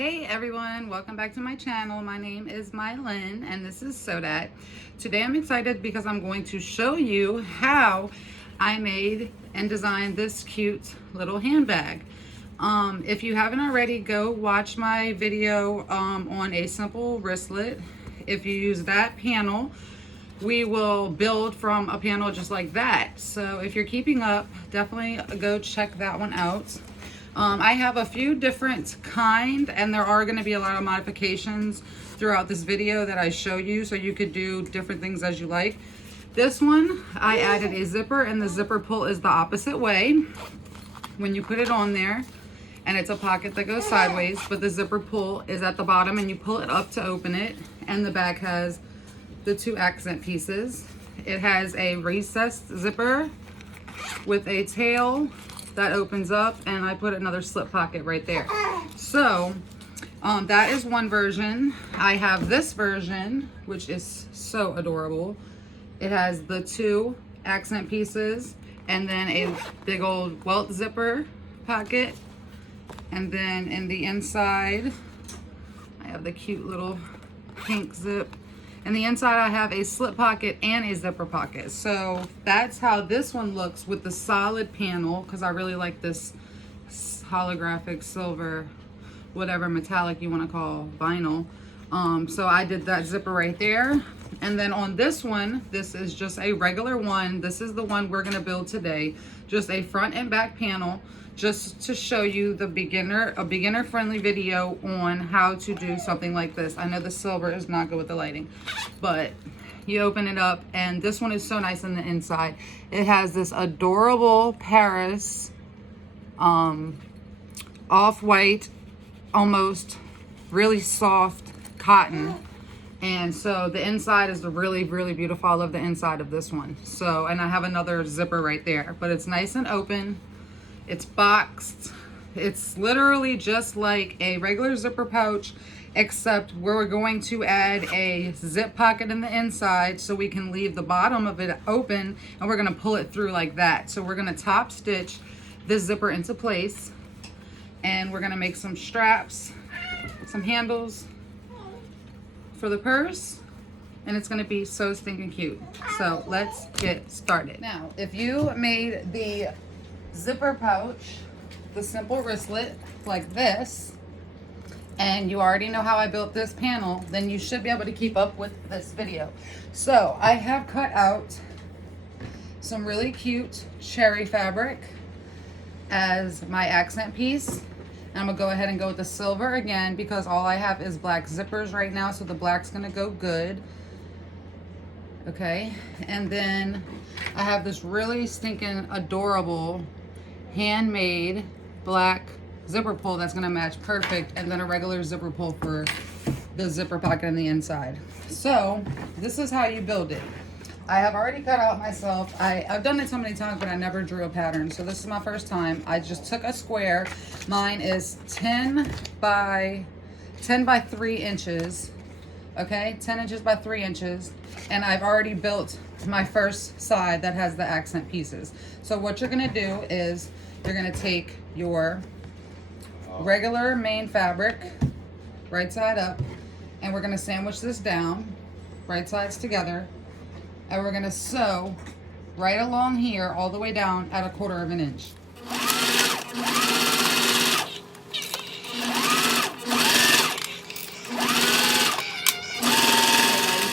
Hey everyone, welcome back to my channel. My name is Mylin and this is Sodat. Today I'm excited because I'm going to show you how I made and designed this cute little handbag. If you haven't already, go watch my video on a simple wristlet. If you use that panel, we will build from a panel just like that. So if you're keeping up, definitely go check that one out. I have a few different and there are going to be a lot of modifications throughout this video that I show you, so you could do different things as you like. This one, I added a zipper, and the zipper pull is the opposite way when you put it on there, and it's a pocket that goes sideways, but the zipper pull is at the bottom and you pull it up to open it, and the back has the two accent pieces. It has a recessed zipper with a tail that opens up, and I put another slip pocket right there. So that is one version. I have this version, which is so adorable. It has the two accent pieces and then a big old Welt Zipper pocket, and then in the inside I have the cute little pink zip. And the inside I have a slip pocket and a zipper pocket. So that's how this one looks with the solid panel, because I really like this holographic silver, whatever metallic you want to call vinyl. So I did that zipper right there. And then on this one, this is just a regular one. This is the one we're going to build today. Just a front and back panel, just to show you a beginner friendly video on how to do something like this. I know the silver is not good with the lighting, but you open it up, and this one is so nice in the inside. It has this adorable Paris off-white, almost really soft cotton. And so the inside is really beautiful. I love the inside of this one. So, and I have another zipper right there, but it's nice and open. It's boxed. It's literally just like a regular zipper pouch, except we're going to add a zip pocket in the inside so we can leave the bottom of it open, and we're gonna pull it through like that. So we're gonna top stitch this zipper into place, and we're gonna make some straps, some handles for the purse, and it's gonna be so stinking cute. So let's get started. Now, if you made the zipper pouch, the simple wristlet like this, and you already know how I built this panel, then you should be able to keep up with this video. So I have cut out some really cute cherry fabric as my accent piece. I'm gonna go ahead and go with the silver again, because all I have is black zippers right now, so the black's gonna go good. Okay, and then I have this really stinking adorable handmade black zipper pull that's gonna match perfect, and then a regular zipper pull for the zipper pocket on the inside. So this is how you build it. I have already cut out myself. I've done it so many times, but I never drew a pattern. So this is my first time. I just took a square. Mine is 10 by 3 inches. Okay, 10 inches by 3 inches. And I've already built my first side that has the accent pieces. So what you're gonna do is you're gonna take your regular main fabric, right side up, and we're gonna sandwich this down, right sides together, and we're gonna sew right along here all the way down at 1/4 of an inch.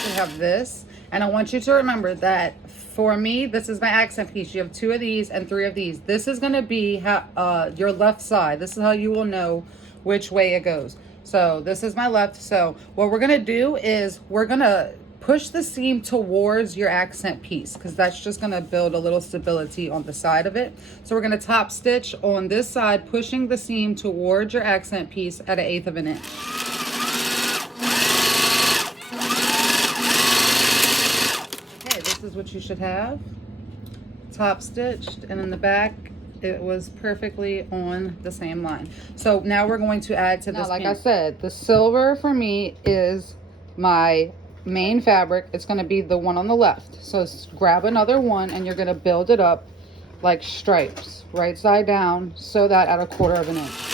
You have this, and I want you to remember that for me, this is my accent piece. You have 2 of these and 3 of these. This is gonna be your left side. This is how you will know which way it goes. So this is my left. So what we're gonna do is we're gonna push the seam towards your accent piece, because that's just gonna build a little stability on the side of it. So we're gonna top stitch on this side, pushing the seam towards your accent piece at 1/8 of an inch. This is what you should have, top stitched, and in the back it was perfectly on the same line. So now we're going to add to this. Like I said, the silver for me is my main fabric. It's going to be the one on the left. So grab another one, and you're going to build it up like stripes, right side down, so that at 1/4 of an inch.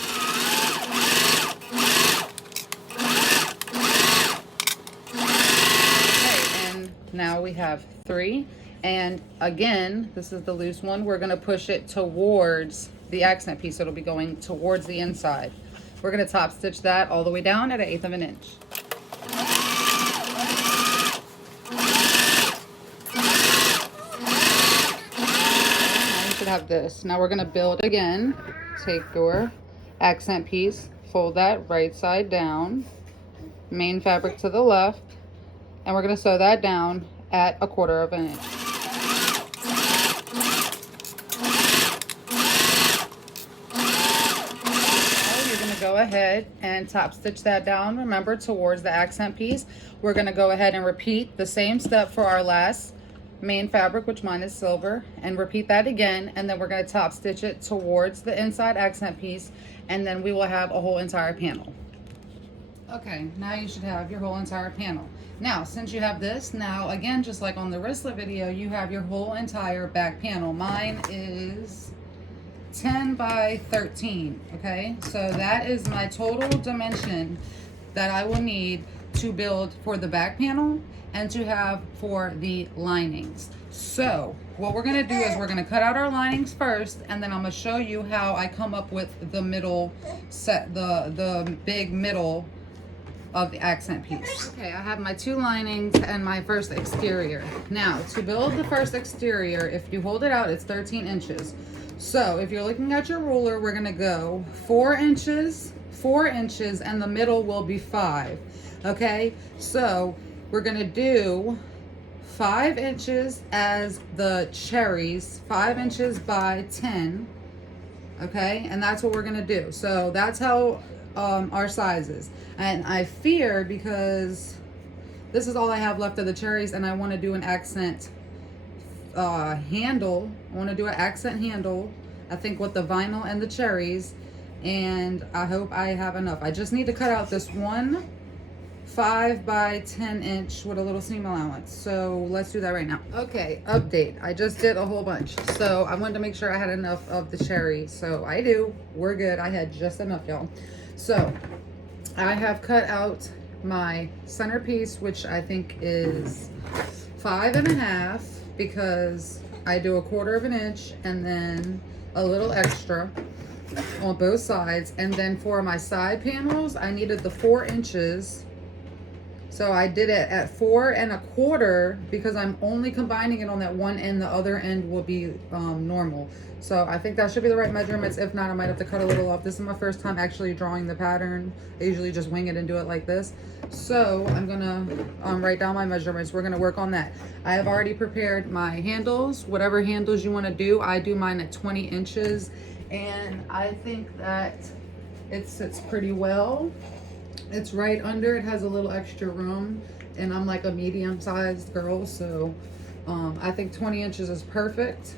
Now we have 3. And again, this is the loose one. We're gonna push it towards the accent piece. So it'll be going towards the inside. We're gonna top stitch that all the way down at 1/8 of an inch. Now you should have this. Now we're gonna build again. Take your accent piece, fold that right side down, main fabric to the left, and we're gonna sew that down at 1/4 of an inch. Go ahead and top stitch that down, remember, towards the accent piece. We're going to go ahead and repeat the same step for our last main fabric, which mine is silver, and repeat that again, and then we're going to top stitch it towards the inside accent piece, and then we will have a whole entire panel. Okay, now you should have your whole entire panel. Now, since you have this, now again, just like on the wristlet video, you have your whole entire back panel. Mine is 10 by 13, okay? So that is my total dimension that I will need to build for the back panel and to have for the linings. So what we're gonna do is we're gonna cut out our linings first, and then I'm gonna show you how I come up with the middle set, the big middle of the accent piece. Okay, I have my 2 linings and my first exterior. Now, to build the first exterior, if you hold it out, it's 13 inches. So if you're looking at your ruler, we're gonna go 4 inches, 4 inches, and the middle will be 5. Okay, so we're gonna do 5 inches as the cherries, 5 inches by 10. Okay, and that's what we're gonna do. So that's how our sizes. And I fear, because this is all I have left of the cherries, and I want to do an accent handle. I want to do an accent handle, I think, with the vinyl and the cherries, and I hope I have enough. I just need to cut out this one 5 by 10 inch with a little seam allowance. So let's do that right now. Okay, update. I just did a whole bunch, so I wanted to make sure I had enough of the cherry. So I do. We're good. I had just enough, y'all. So I have cut out my centerpiece, which I think is 5.5, because I do 1/4 of an inch and then a little extra on both sides. And then for my side panels, I needed the 4 inches. So I did it at 4.25 because I'm only combining it on that one end. The other end will be normal. So I think that should be the right measurements. If not, I might have to cut a little off. This is my first time actually drawing the pattern. I usually just wing it and do it like this. So I'm gonna write down my measurements. We're gonna work on that. I have already prepared my handles. Whatever handles you wanna do, I do mine at 20 inches. And I think that it sits pretty well. It's right under, it has a little extra room, and I'm like a medium-sized girl, so I think 20 inches is perfect.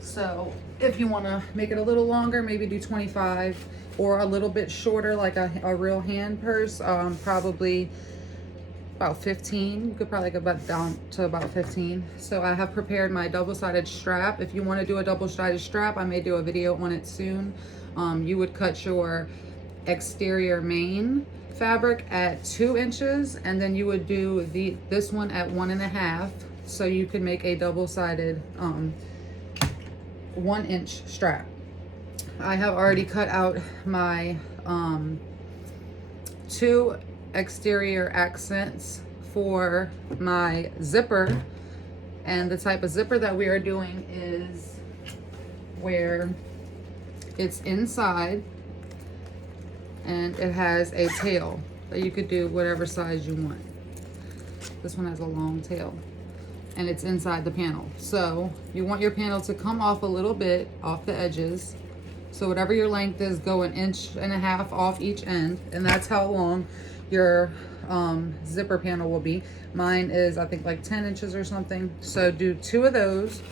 So if you want to make it a little longer, maybe do 25, or a little bit shorter, like a real hand purse, probably about 15. You could probably go down to about 15. So I have prepared my double-sided strap. If you want to do a double-sided strap, I may do a video on it soon. You would cut your exterior main fabric at 2 inches, and then you would do this one at 1.5, so you could make a double-sided 1 inch strap. I have already cut out my 2 exterior accents for my zipper, and the type of zipper that we are doing is where it's inside and it has a tail that you could do whatever size you want. This one has a long tail and it's inside the panel. So you want your panel to come off a little bit off the edges. So whatever your length is, go 1.5 inches off each end, and that's how long your zipper panel will be. Mine is, I think, like 10 inches or something. So do 2 of those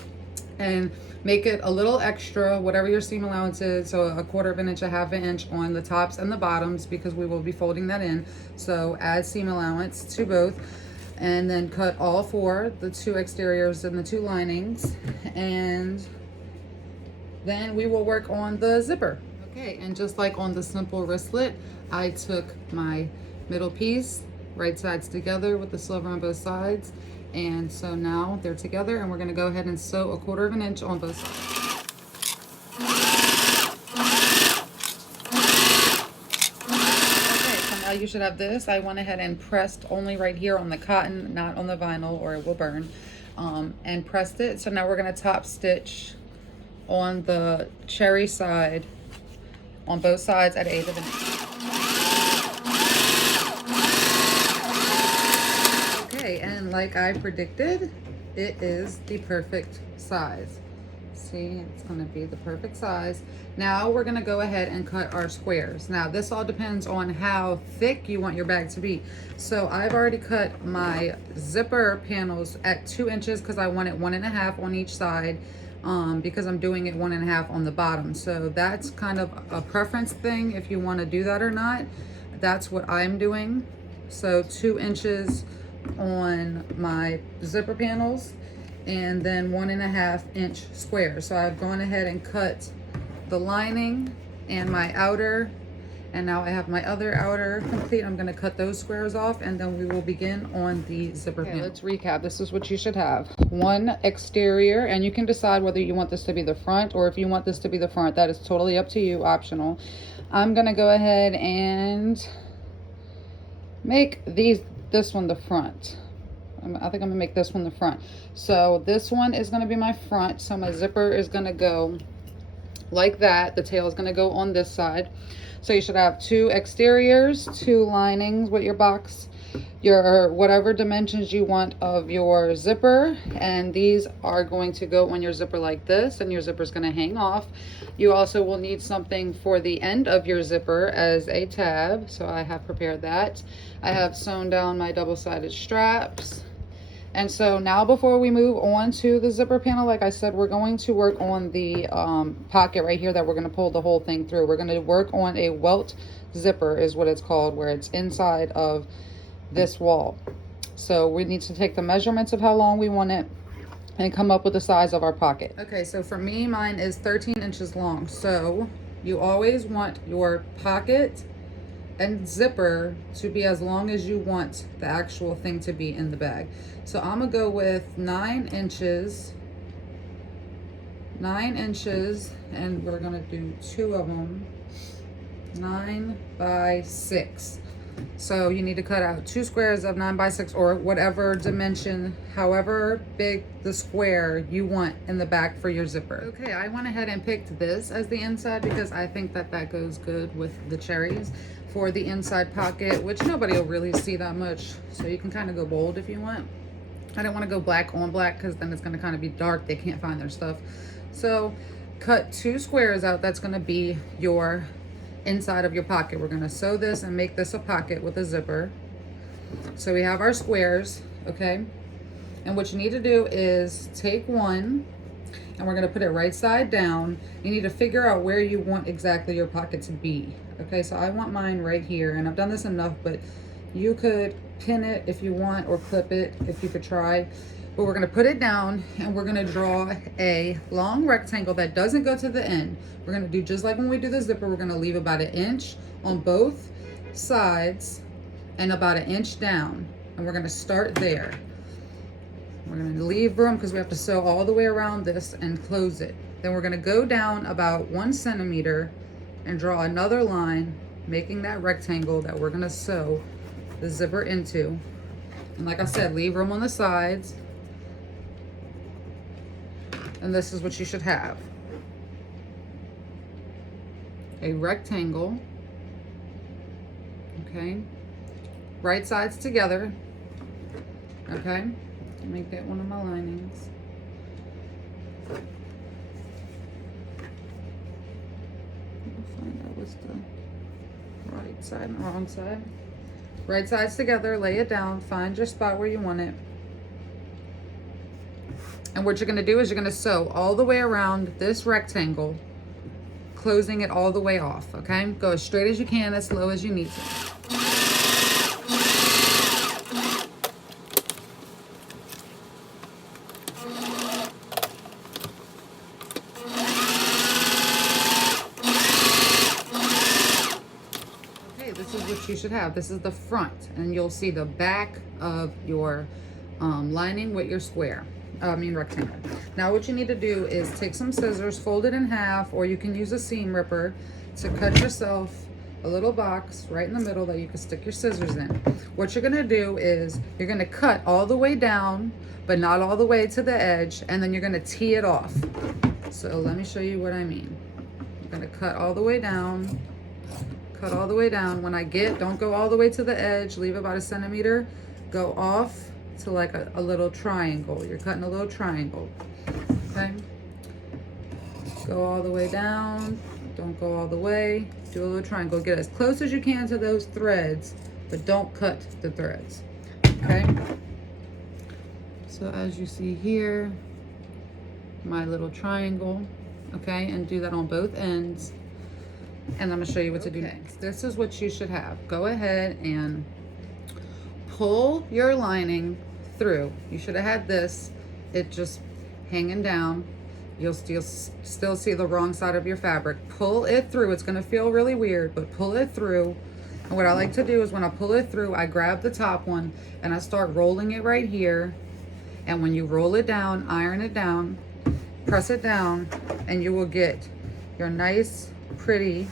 and make it a little extra, whatever your seam allowance is. So 1/4 of an inch, 1/2 inch on the tops and the bottoms, because we will be folding that in. So add seam allowance to both, and then cut all 4, the 2 exteriors and the 2 linings, and then we will work on the zipper. Okay, and just like on the simple wristlet, I took my middle piece, right sides together with the silver on both sides, And so now they're together, and we're going to go ahead and sew 1/4 of an inch on both sides. Okay, so now you should have this. I went ahead and pressed only right here on the cotton, not on the vinyl, or it will burn, and pressed it. So now we're going to top stitch on the cherry side on both sides at 1/8 of an inch. Okay, and like I predicted, it is the perfect size. See, it's going to be the perfect size. Now we're going to go ahead and cut our squares. Now this all depends on how thick you want your bag to be. So I've already cut my zipper panels at 2 inches because I want it 1.5 on each side, because I'm doing it 1.5 on the bottom. So that's kind of a preference thing if you want to do that or not. That's what I'm doing. So 2 inches on my zipper panels, and then 1.5 inch squares. So I've gone ahead and cut the lining and my outer, and now I have my other outer complete. I'm going to cut those squares off, and then we will begin on the zipper panel. Let's recap. This is what you should have. One exterior, and you can decide whether you want this to be the front or if you want this to be the front. That is totally up to you, optional. I'm going to go ahead and make this one the front. I think I'm gonna make this one the front. So this one is gonna be my front. So my zipper is gonna go like that. The tail is gonna go on this side. So you should have 2 exteriors, 2 linings with your box, your whatever dimensions you want of your zipper, and these are going to go on your zipper like this, and your zipper is going to hang off. You also will need something for the end of your zipper as a tab, so I have prepared that. I have sewn down my double-sided straps. And so now, before we move on to the zipper panel, like I said, we're going to work on the pocket right here that we're going to pull the whole thing through. We're going to work on a Welt Zipper is what it's called, where it's inside of this wall. So we need to take the measurements of how long we want it and come up with the size of our pocket. Okay, so for me, mine is 13 inches long. So you always want your pocket and zipper to be as long as you want the actual thing to be in the bag. So I'm gonna go with 9 inches, and we're gonna do 2 of them, 9 by 6. So you need to cut out 2 squares of 9 by 6, or whatever dimension, however big the square you want in the back for your zipper. Okay, I went ahead and picked this as the inside because I think that that goes good with the cherries for the inside pocket, which nobody will really see that much. So you can kind of go bold if you want. I don't want to go black on black because then it's going to kind of be dark. They can't find their stuff. So cut 2 squares out. That's going to be your inside of your pocket. We're going to sew this and make this a pocket with a zipper. So we have our squares, okay? And what you need to do is take one, and we're going to put it right side down. You need to figure out where you want exactly your pocket to be. Okay, so I want mine right here, and I've done this enough, but you could pin it if you want, or clip it if you could try. But we're gonna put it down, and we're gonna draw a long rectangle that doesn't go to the end. We're gonna do just like when we do the zipper. We're gonna leave about 1 inch on both sides and about 1 inch down. And we're gonna start there. We're gonna leave room because we have to sew all the way around this and close it. Then we're gonna go down about 1 centimeter and draw another line, making that rectangle that we're gonna sew the zipper into. And like I said, leave room on the sides. And this is what you should have: a rectangle, okay, right sides together, okay. Let me get one of my linings. Find out what's the right side and wrong side. Right sides together, lay it down, find your spot where you want it. And what you're gonna do is you're gonna sew all the way around this rectangle, closing it all the way off, okay? Go as straight as you can, as slow as you need to. Okay, this is what you should have. This is the front, and you'll see the back of your lining with your square. Rectangle. Now what you need to do is take some scissors, fold it in half, or you can use a seam ripper to cut yourself a little box right in the middle that you can stick your scissors in. What you're gonna do is you're gonna cut all the way down, but not all the way to the edge, and then you're gonna tee it off. So let me show you what I mean. You're gonna cut all the way down, cut all the way down. When I get, don't go all the way to the edge, leave about 1 centimeter, go off to like a little triangle. You're cutting a little triangle, okay? Go all the way down, don't go all the way, do a little triangle. Get as close as you can to those threads, but don't cut the threads, okay? So as you see here, my little triangle, okay? And do that on both ends. And I'm gonna show you what to do next. This is what you should have. Go ahead and pull your lining through. You should have had this, it just hanging down. You'll still see the wrong side of your fabric. Pull it through. It's gonna feel really weird, but pull it through. And what I like to do is when I pull it through, I grab the top one and I start rolling it right here. And when you roll it down, iron it down, press it down, and you will get your nice, pretty.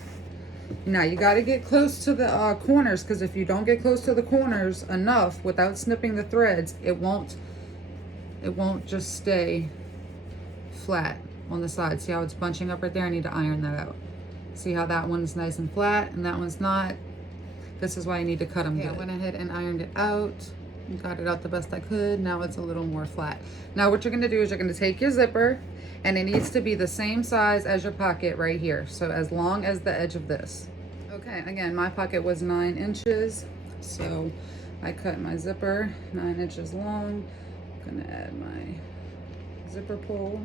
Now you got to get close to the corners, because if you don't get close to the corners enough without snipping the threads, it won't just stay flat on the side. See how it's bunching up right there? I need to iron that out. See how that one's nice and flat and that one's not? This is why I need to cut them. Yeah, I went ahead and ironed it out. Got it out the best I could. Now it's a little more flat. Now what you're going to do is you're going to take your zipper, and it needs to be the same size as your pocket right here. So as long as the edge of this. Okay, again, my pocket was 9 inches. So I cut my zipper 9 inches long. I'm going to add my zipper pull.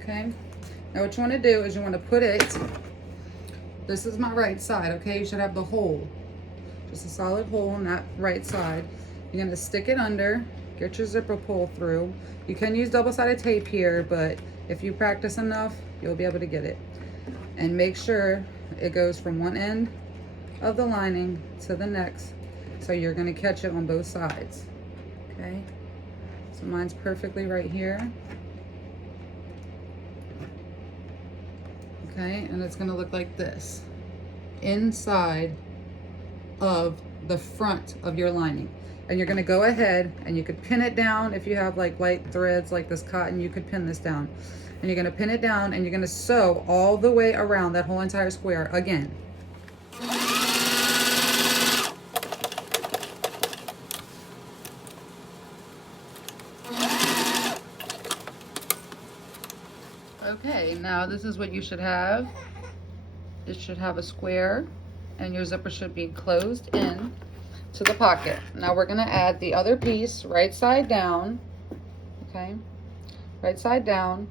Okay, now what you want to do is you want to put it, this is my right side, okay? You should have the hole, just a solid hole on that right side. You're going to stick it under, get your zipper pull through. You can use double-sided tape here, but if you practice enough, you'll be able to get it. And make sure it goes from one end of the lining to the next, so you're going to catch it on both sides, okay? So mine's perfectly right here. Okay, and it's gonna look like this inside of the front of your lining. And you're gonna go ahead and you could pin it down. If you have like light threads like this cotton, you could pin this down. And you're gonna pin it down and you're gonna sew all the way around that whole entire square again. Okay, now this is what you should have. It should have a square and your zipper should be closed in to the pocket. Now we're going to add the other piece right side down, okay, right side down,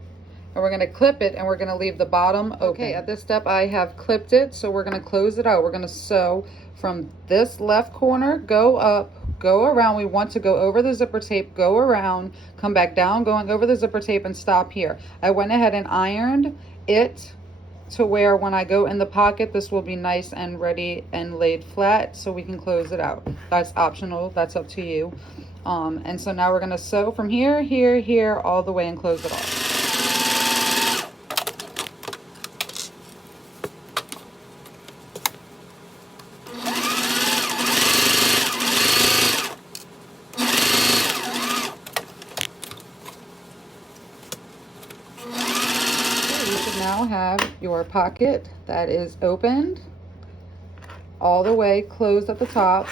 and we're going to clip it and we're going to leave the bottom open. Okay, at this step I have clipped it, so we're going to close it out. We're going to sew from this left corner, go up, go around. We want to go over the zipper tape, go around, come back down, going over the zipper tape, and stop here. I went ahead and ironed it to where when I go in the pocket, this will be nice and ready and laid flat, so we can close it out. That's optional, that's up to you. And so now we're going to sew from here, here, here, all the way and close it off. Now have your pocket that is opened all the way, closed at the top.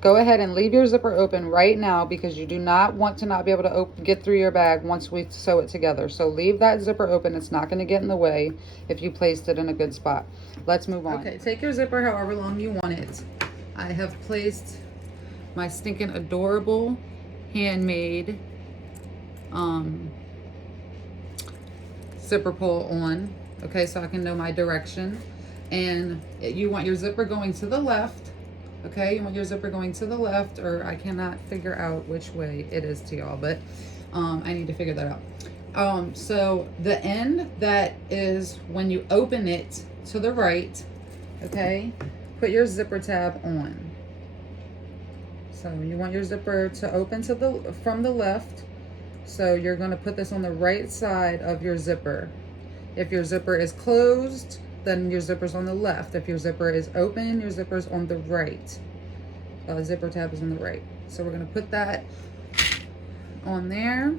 Go ahead and leave your zipper open right now, because you do not want to not be able to get through your bag once we sew it together. So leave that zipper open. It's not going to get in the way if you placed it in a good spot. Let's move on. Okay, take your zipper however long you want it. I have placed my stinking adorable handmade zipper pull on, okay, so I can know my direction. And you want your zipper going to the left, okay? You want your zipper going to the left, or I cannot figure out which way it is to y'all, but I need to figure that out. So the end that is when you open it to the right, okay, put your zipper tab on. So you want your zipper to open to from the left. So you're going to put this on the right side of your zipper. If your zipper is closed, then your zipper's on the left. If your zipper is open, your zipper's on the right. Zipper tab is on the right. So we're going to put that on there.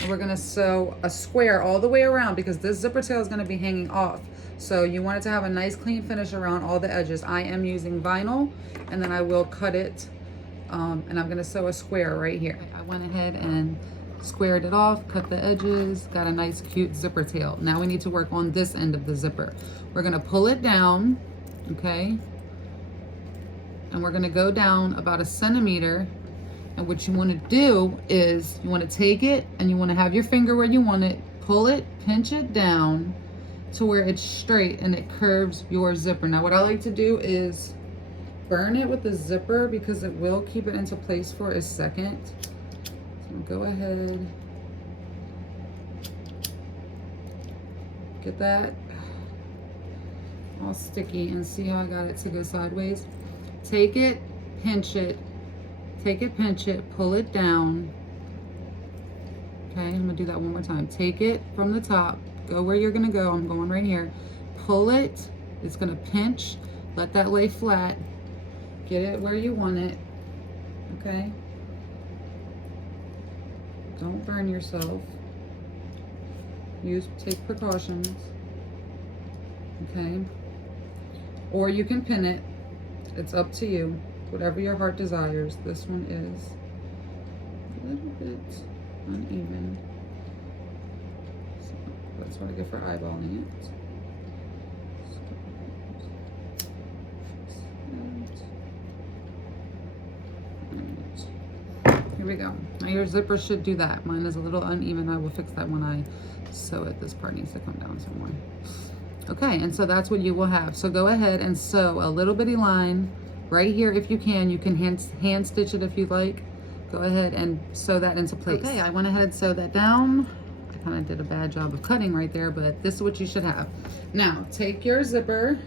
And we're going to sew a square all the way around because this zipper tail is going to be hanging off. So you want it to have a nice clean finish around all the edges. I am using vinyl, and then I will cut it, and I'm going to sew a square right here. I went ahead and squared it off, cut the edges, got a nice cute zipper tail. Now we need to work on this end of the zipper. We're going to pull it down, okay? And we're going to go down about 1 centimeter. And what you want to do is you want to take it and you want to have your finger where you want it, pull it, pinch it down to where it's straight and it curves your zipper. Now what I like to do is burn it with the zipper because it will keep it into place for a second. So go ahead, get that all sticky, and see how I got it to go sideways. Take it, pinch it, take it, pinch it, pull it down. Okay, I'm gonna do that one more time. Take it from the top, go where you're gonna go. I'm going right here. Pull it, it's gonna pinch, let that lay flat, get it where you want it, okay? Don't burn yourself. Take precautions, okay? Or you can pin it, it's up to you. Whatever your heart desires. This one is a little bit uneven. So that's what I get for eyeballing it. Here we go. Now your zipper should do that. Mine is a little uneven. I will fix that when I sew it. This part needs to come down some more. Okay, and so that's what you will have. So go ahead and sew a little bitty line right here if you can. You can hand stitch it if you like. Go ahead and sew that into place. Okay, I went ahead and sewed that down. I kind of did a bad job of cutting right there, but this is what you should have. Now, take your zipper,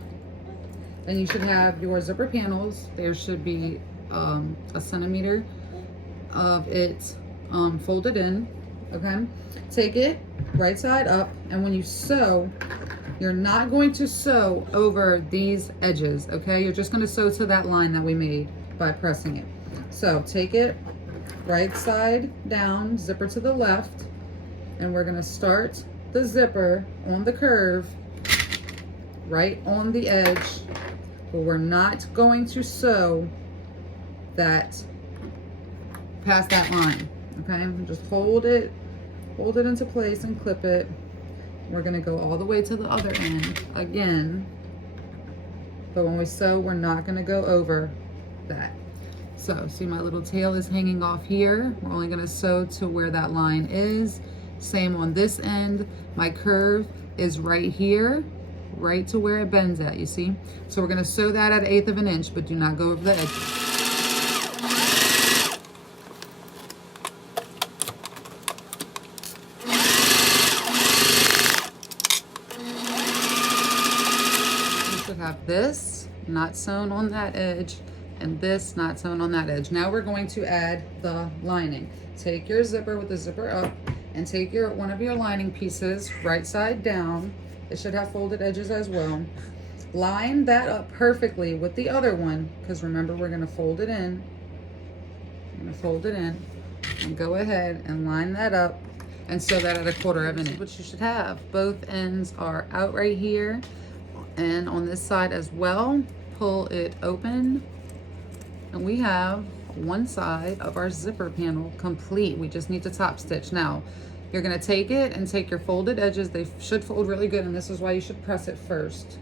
and you should have your zipper panels. There should be 1 centimeter of it folded in, okay? Take it right side up, and when you sew, you're not going to sew over these edges, okay? You're just going to sew to that line that we made by pressing it. So take it right side down, zipper to the left, and we're going to start the zipper on the curve right on the edge, but we're not going to sew that past that line, okay? Just hold it into place and clip it. We're gonna go all the way to the other end again, but when we sew, we're not gonna go over that. So see, my little tail is hanging off here. We're only gonna sew to where that line is. Same on this end. My curve is right here, right to where it bends at, you see? So we're gonna sew that at 1/8 of an inch, but do not go over the edge. Have this not sewn on that edge and this not sewn on that edge. Now we're going to add the lining. Take your zipper with the zipper up and take one of your lining pieces right side down. It should have folded edges as well. Line that up perfectly with the other one, because remember, we're going to fold it in. I'm going to fold it in and go ahead and line that up and sew that at 1/4 of an inch. What you should have. Both ends are out right here. And on this side as well, pull it open, and we have one side of our zipper panel complete. We just need to top stitch. Now you're going to take it and take your folded edges. They should fold really good, and this is why you should press it first.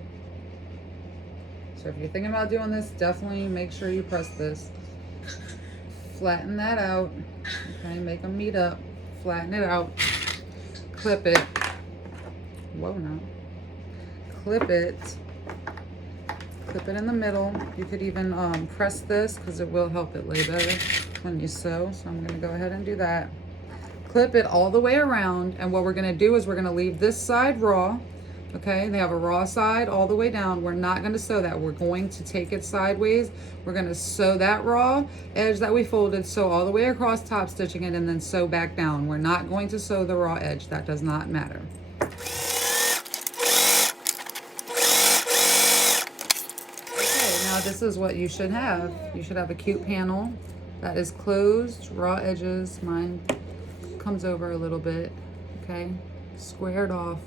So if you're thinking about doing this, definitely make sure you press this. Flatten that out, okay? Make them meet up, flatten it out, clip it. Whoa, no. Clip it in the middle. You could even press this, because it will help it lay better when you sew. So I'm going to go ahead and do that. Clip it all the way around, and what we're going to do is we're going to leave this side raw. Okay, they have a raw side all the way down. We're not going to sew that. We're going to take it sideways. We're going to sew that raw edge that we folded, sew all the way across, top stitching it, and then sew back down. We're not going to sew the raw edge. That does not matter. Okay, now this is what you should have. You should have a cute panel that is closed, raw edges. Mine comes over a little bit, okay, squared off,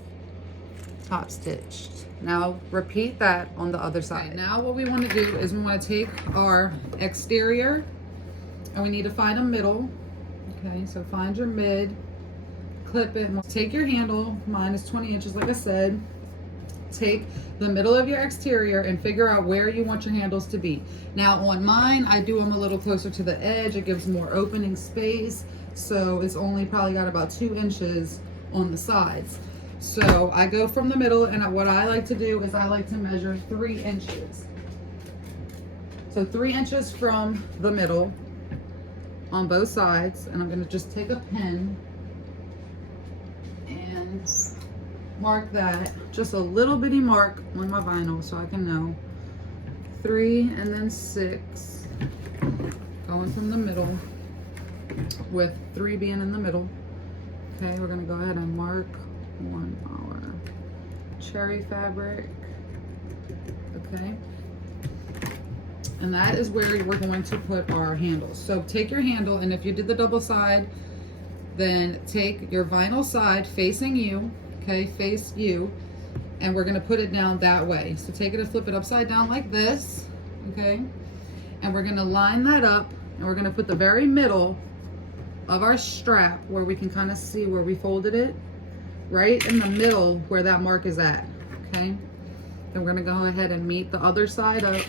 top stitched. Now repeat that on the other side. Okay, now what we want to do is we want to take our exterior and we need to find a middle. Okay, so find your mid, clip it, and take your handle. Mine is 20 inches, like I said. Take the middle of your exterior and figure out where you want your handles to be. Now on mine, I do them a little closer to the edge. It gives more opening space. So it's only probably got about 2 inches on the sides. So I go from the middle, and what I like to do is I like to measure 3 inches. So 3 inches from the middle on both sides, and I'm gonna just take a pen and mark that, just a little bitty mark on my vinyl so I can know. 3 and then 6, going from the middle with 3 being in the middle. Okay, we're gonna go ahead and mark on our cherry fabric. Okay, and that is where we're going to put our handles. So take your handle, and if you did the double side, then take your vinyl side facing you, okay, face you, and we're gonna put it down that way. So take it and flip it upside down like this, okay, and we're gonna line that up, and we're gonna put the very middle of our strap where we can kind of see where we folded it, right in the middle where that mark is at, okay? Then we're gonna go ahead and meet the other side up,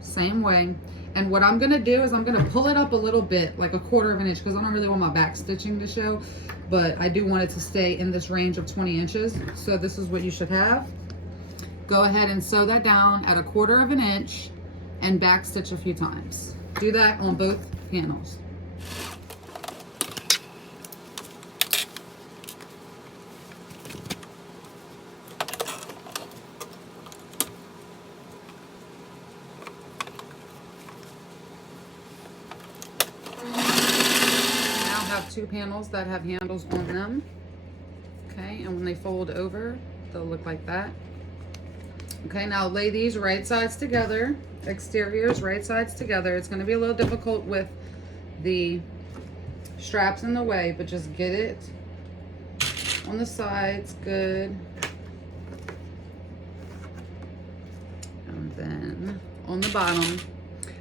same way. And what I'm gonna do is I'm gonna pull it up a little bit, like 1/4 of an inch, because I don't really want my back stitching to show, but I do want it to stay in this range of 20 inches. So this is what you should have. Go ahead and sew that down at 1/4 of an inch and back stitch a few times. Do that on both panels. Have 2 panels that have handles on them, okay, and when they fold over they'll look like that. Okay, now lay these right sides together, exteriors right sides together. It's going to be a little difficult with the straps in the way, but just get it on the sides good, and then on the bottom.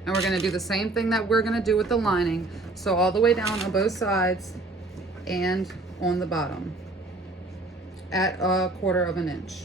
And we're gonna do the same thing that we're gonna do with the lining. So all the way down on both sides and on the bottom at 1/4 of an inch.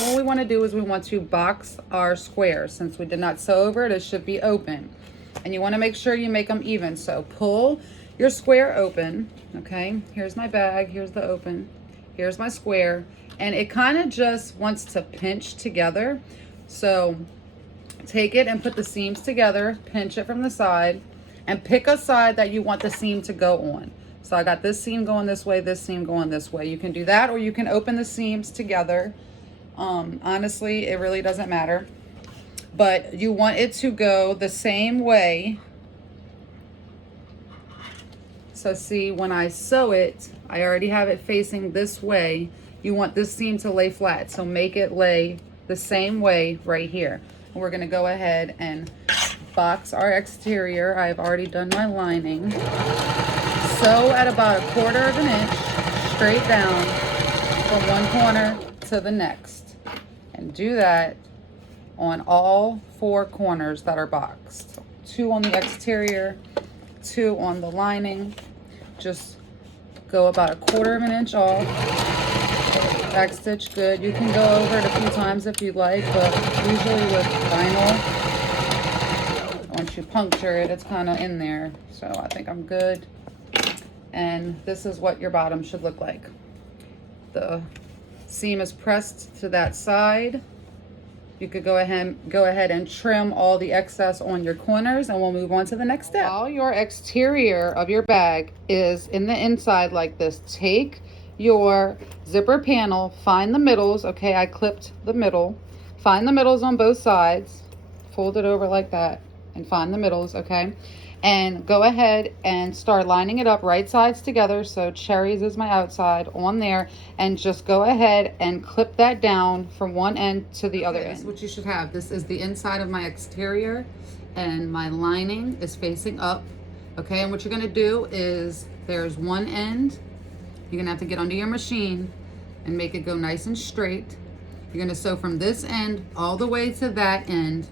What we want to do is we want to box our squares. Since we did not sew over it, it should be open, and you want to make sure you make them even. So pull your square open. Okay, here's my bag, here's the open, here's my square, and it kind of just wants to pinch together. So take it and put the seams together, pinch it from the side, and pick a side that you want the seam to go on. So I got this seam going this way, this seam going this way. You can do that, or you can open the seams together. Honestly, it really doesn't matter, but you want it to go the same way. So see, when I sew it, I already have it facing this way. You want this seam to lay flat, so make it lay the same way right here. And we're gonna go ahead and box our exterior. I've already done my lining. Sew at about 1/4 of an inch straight down from one corner to the next. And do that on all 4 corners that are boxed. 2 on the exterior, 2 on the lining. just go about 1/4 of an inch off. Back stitch good. You can go over it a few times if you'd like, but usually with vinyl, once you puncture it, it's kind of in there. So I think I'm good. And this is what your bottom should look like. The seam is pressed to that side. You could go ahead and trim all the excess on your corners, and we'll move on to the next step. While your exterior of your bag is in the inside like this, take your zipper panel, find the middles. Okay, I clipped the middle. Find the middles on both sides, fold it over like that, and find the middles, okay? And go ahead and start lining it up right sides together. So cherries is my outside on there, and just go ahead and clip that down from one end to the other end. This is what you should have. This is the inside of my exterior, and my lining is facing up, okay? And what you're gonna do is, there's one end, you're gonna have to get under your machine and make it go nice and straight. You're gonna sew from this end all the way to that end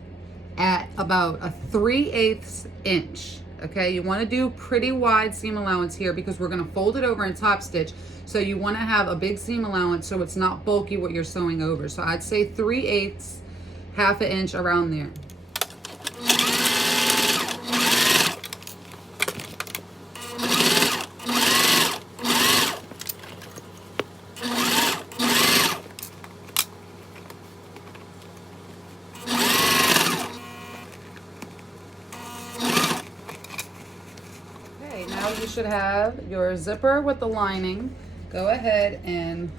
at about a 3/8 inch. Okay, you want to do pretty wide seam allowance here because we're going to fold it over and top stitch. So you want to have a big seam allowance so it's not bulky what you're sewing over. So I'd say 3/8, 1/2 inch around there. Now you should have your zipper with the lining. Go ahead and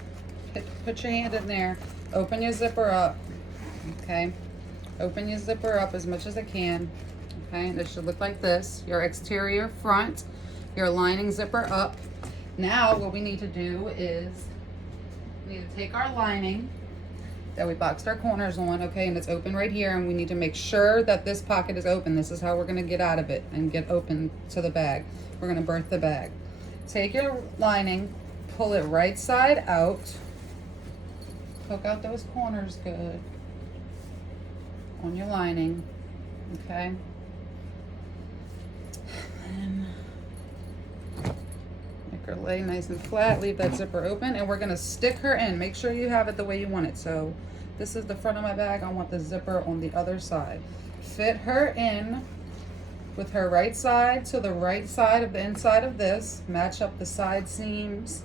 put your hand in there. Open your zipper up. Okay. Open your zipper up as much as it can. Okay. And it should look like this. Your exterior front, your lining zipper up. Now what we need to do is we need to take our lining that we boxed our corners on, okay, and it's open right here, and we need to make sure that this pocket is open. This is how we're gonna get out of it and get open to the bag. We're gonna birth the bag. Take your lining, pull it right side out, poke out those corners good on your lining, okay? And make her lay nice and flat, leave that zipper open, and we're gonna stick her in. Make sure you have it the way you want it. So this is the front of my bag. I want the zipper on the other side. Fit her in with her right side to the right side of the inside of this. Match up the side seams.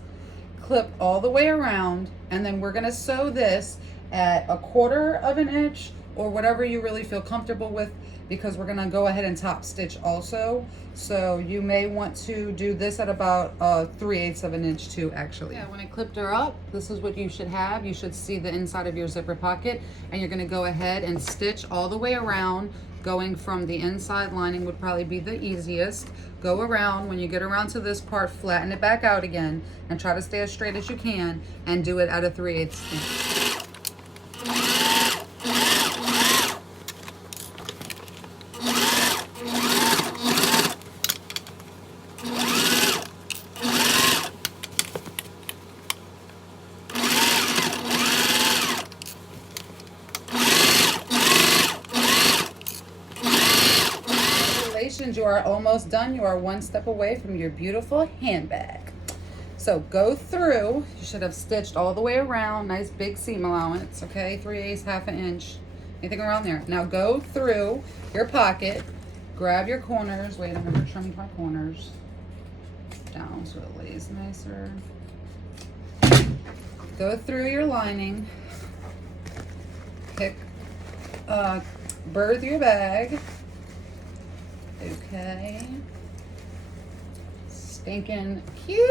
Clip all the way around, and then we're gonna sew this at 1/4 of an inch or whatever you really feel comfortable with, because we're gonna go ahead and top stitch also. So you may want to do this at about 3/8 of an inch too, actually. Yeah, when I clipped her up, this is what you should have. You should see the inside of your zipper pocket, and you're gonna go ahead and stitch all the way around. Going from the inside lining would probably be the easiest. Go around. When you get around to this part, flatten it back out again and try to stay as straight as you can, and do it at a 3/8 inch. You are almost done. You are one step away from your beautiful handbag. So go through. You should have stitched all the way around. Nice big seam allowance, okay? 3/8, 1/2 inch, anything around there. Now go through your pocket, grab your corners. Wait, I'm gonna trim my corners down so it lays nicer. Go through your lining. Birth your bag. Okay. Stinking cute.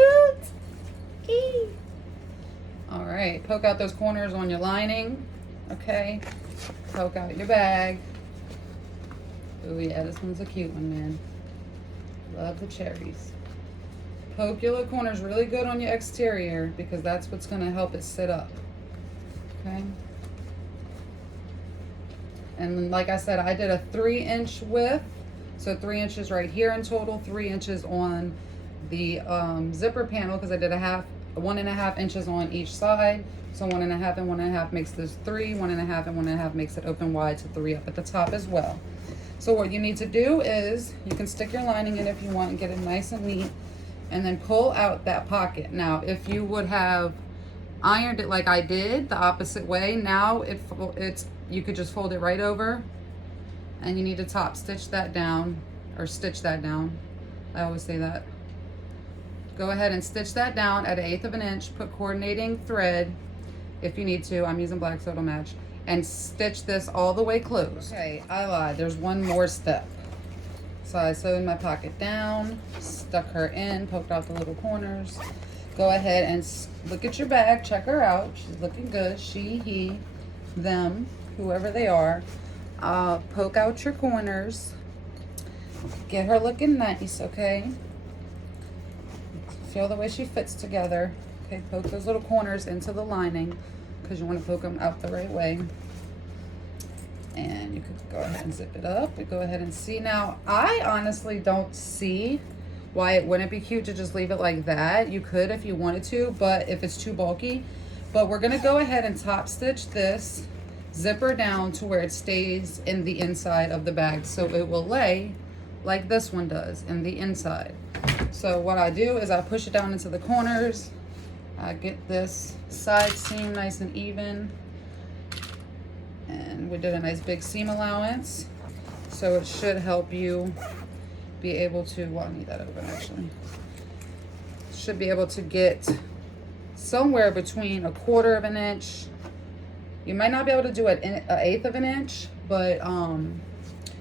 Eee. All right, poke out those corners on your lining. Okay. Poke out your bag. Oh yeah, this one's a cute one, man. Love the cherries. Poke your little corners really good on your exterior, because that's what's gonna help it sit up. Okay. And like I said, I did a 3-inch width. So 3 inches right here in total, 3 inches on the zipper panel, because I did 1.5 inches on each side. So 1.5 and 1.5 makes this 3, 1.5 and 1.5 makes it open wide to 3 up at the top as well. So what you need to do is, you can stick your lining in if you want and get it nice and neat. and then pull out that pocket. Now, if you would have ironed it like I did the opposite way, now it's you could just fold it right over, and you need to top stitch that down, or stitch that down. I always say that. Go ahead and stitch that down at 1/8 of an inch. Put coordinating thread if you need to. I'm using black, so it'll match. And stitch this all the way closed. Okay, I lied. There's one more step. So I sewed my pocket down, stuck her in, poked out the little corners. Go ahead and look at your bag. Check her out. She's looking good. She, he, them, whoever they are. Poke out your corners. Get her looking nice, okay? Feel the way she fits together. Okay, poke those little corners into the lining because you want to poke them out the right way. And you could go ahead and zip it up. We go ahead and see. Now, I honestly don't see why it wouldn't be cute to just leave it like that. You could if you wanted to, but if it's too bulky. But we're gonna go ahead and top stitch this zipper down to where it stays in the inside of the bag, so it will lay like this one does in the inside. So what I do is I push it down into the corners. I get this side seam nice and even. And we did a nice big seam allowance. So it should help you be able to, well, I need that open actually. Should be able to get somewhere between 1/4 of an inch. You might not be able to do it in 1/8 of an inch, but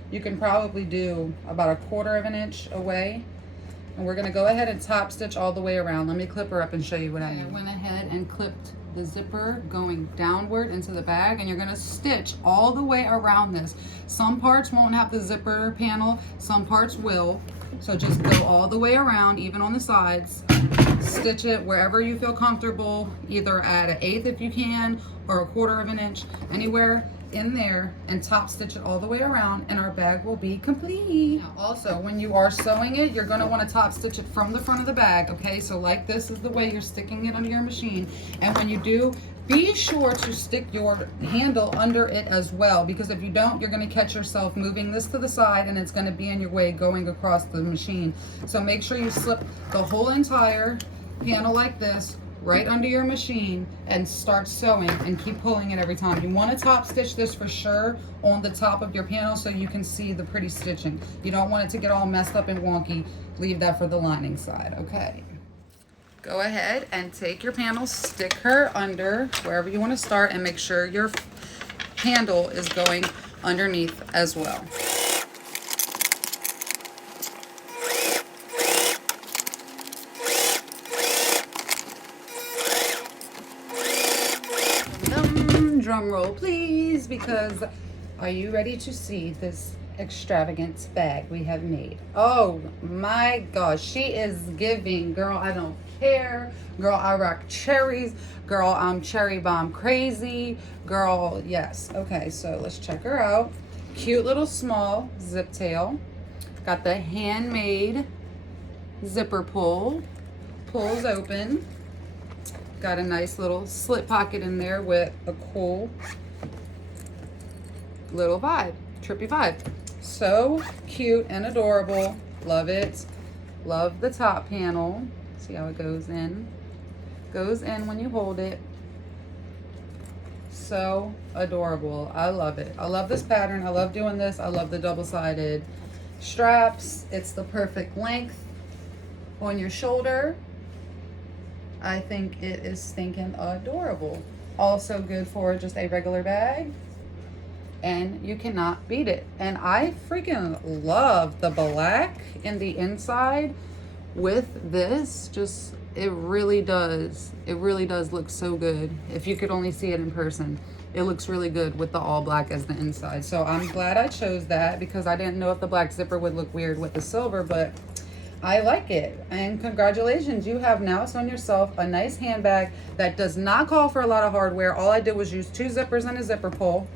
you can probably do about 1/4 of an inch away. And we're gonna go ahead and top stitch all the way around. Let me clip her up and show you what I mean. I went ahead and clipped the zipper going downward into the bag, and you're gonna stitch all the way around this. Some parts won't have the zipper panel, some parts will. So just go all the way around, even on the sides. Stitch it wherever you feel comfortable, either at 1/8 if you can, or 1/4 of an inch, anywhere in there, and top stitch it all the way around, and our bag will be complete. Now also, when you are sewing it, you're going to want to top stitch it from the front of the bag, okay? So like this is the way you're sticking it under your machine, and when you do, be sure to stick your handle under it as well, because if you don't, you're going to catch yourself moving this to the side, and it's going to be in your way going across the machine. So make sure you slip the whole entire panel like this right under your machine and start sewing, and keep pulling it every time. You want to top stitch this for sure on the top of your panel so you can see the pretty stitching. You don't want it to get all messed up and wonky. Leave that for the lining side, okay? Go ahead and take your panel, stick her under wherever you want to start, and make sure your handle is going underneath as well. Drum roll please, because are you ready to see this extravagant bag we have made? Oh my gosh, she is giving, girl, I don't care, girl, I rock cherries, girl, I'm cherry bomb crazy, girl, yes. Okay, so let's check her out. Cute little small zip tail, got the handmade zipper pull, pulls open. Got a nice little slip pocket in there with a cool little vibe, trippy vibe. So cute and adorable. Love it. Love the top panel. See how it goes in. Goes in when you hold it. So adorable. I love it. I love this pattern. I love doing this. I love the double-sided straps. It's the perfect length on your shoulder. I think it is stinking adorable. Also good for just a regular bag, and you cannot beat it. And I freaking love the black in the inside with this. Just, it really does look so good. If you could only see it in person, it looks really good with the all black as the inside. So I'm glad I chose that, because I didn't know if the black zipper would look weird with the silver, but I like it. And congratulations, you have now sewn yourself a nice handbag that does not call for a lot of hardware. All I did was use 2 zippers and a zipper pull.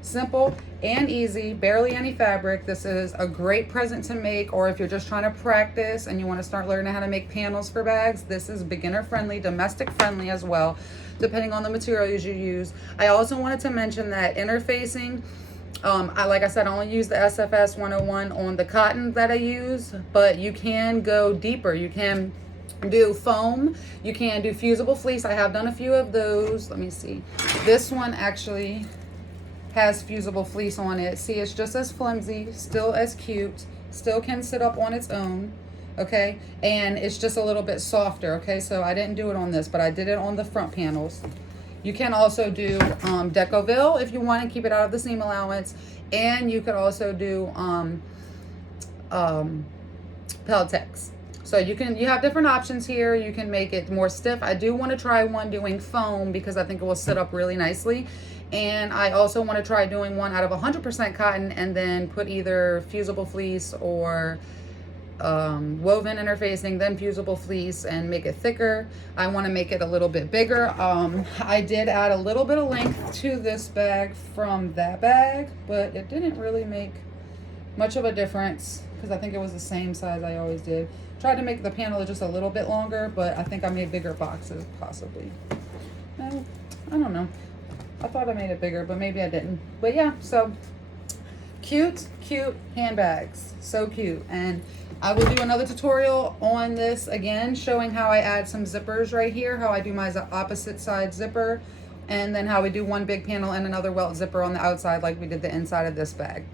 Simple and easy, barely any fabric. This is a great present to make, or if you're just trying to practice and you want to start learning how to make panels for bags, this is beginner friendly, domestic friendly as well, depending on the materials you use. I also wanted to mention that interfacing, like I said, I only use the SFS 101 on the cotton that I use, but you can go deeper. You can do foam. You can do fusible fleece. I have done a few of those. Let me see. This one actually has fusible fleece on it. See, it's just as flimsy, still as cute, still can sit up on its own, okay? And it's just a little bit softer, okay? So I didn't do it on this, but I did it on the front panels. You can also do Decoville if you want to keep it out of the seam allowance. And you could also do Peltex. So you have different options here. You can make it more stiff. I do want to try one doing foam because I think it will sit up really nicely. And I also want to try doing one out of 100% cotton and then put either fusible fleece or woven interfacing, then fusible fleece, and make it thicker. I want to make it a little bit bigger. I did add a little bit of length to this bag from that bag, but it didn't really make much of a difference because I think it was the same size I always did. Tried to make the panel just a little bit longer, but I think I made bigger boxes possibly. I don't know. I thought I made it bigger, but maybe I didn't. But yeah, so cute handbags. So cute. And I will do another tutorial on this again, showing how I add some zippers right here, how I do my opposite side zipper, and then how we do one big panel and another welt zipper on the outside like we did the inside of this bag.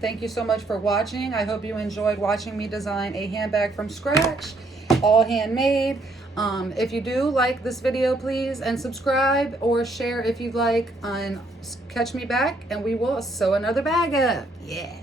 Thank you so much for watching. I hope you enjoyed watching me design a handbag from scratch, all handmade. If you do like this video, please, and subscribe or share if you'd like, and catch me back and we will sew another bag up. Yeah.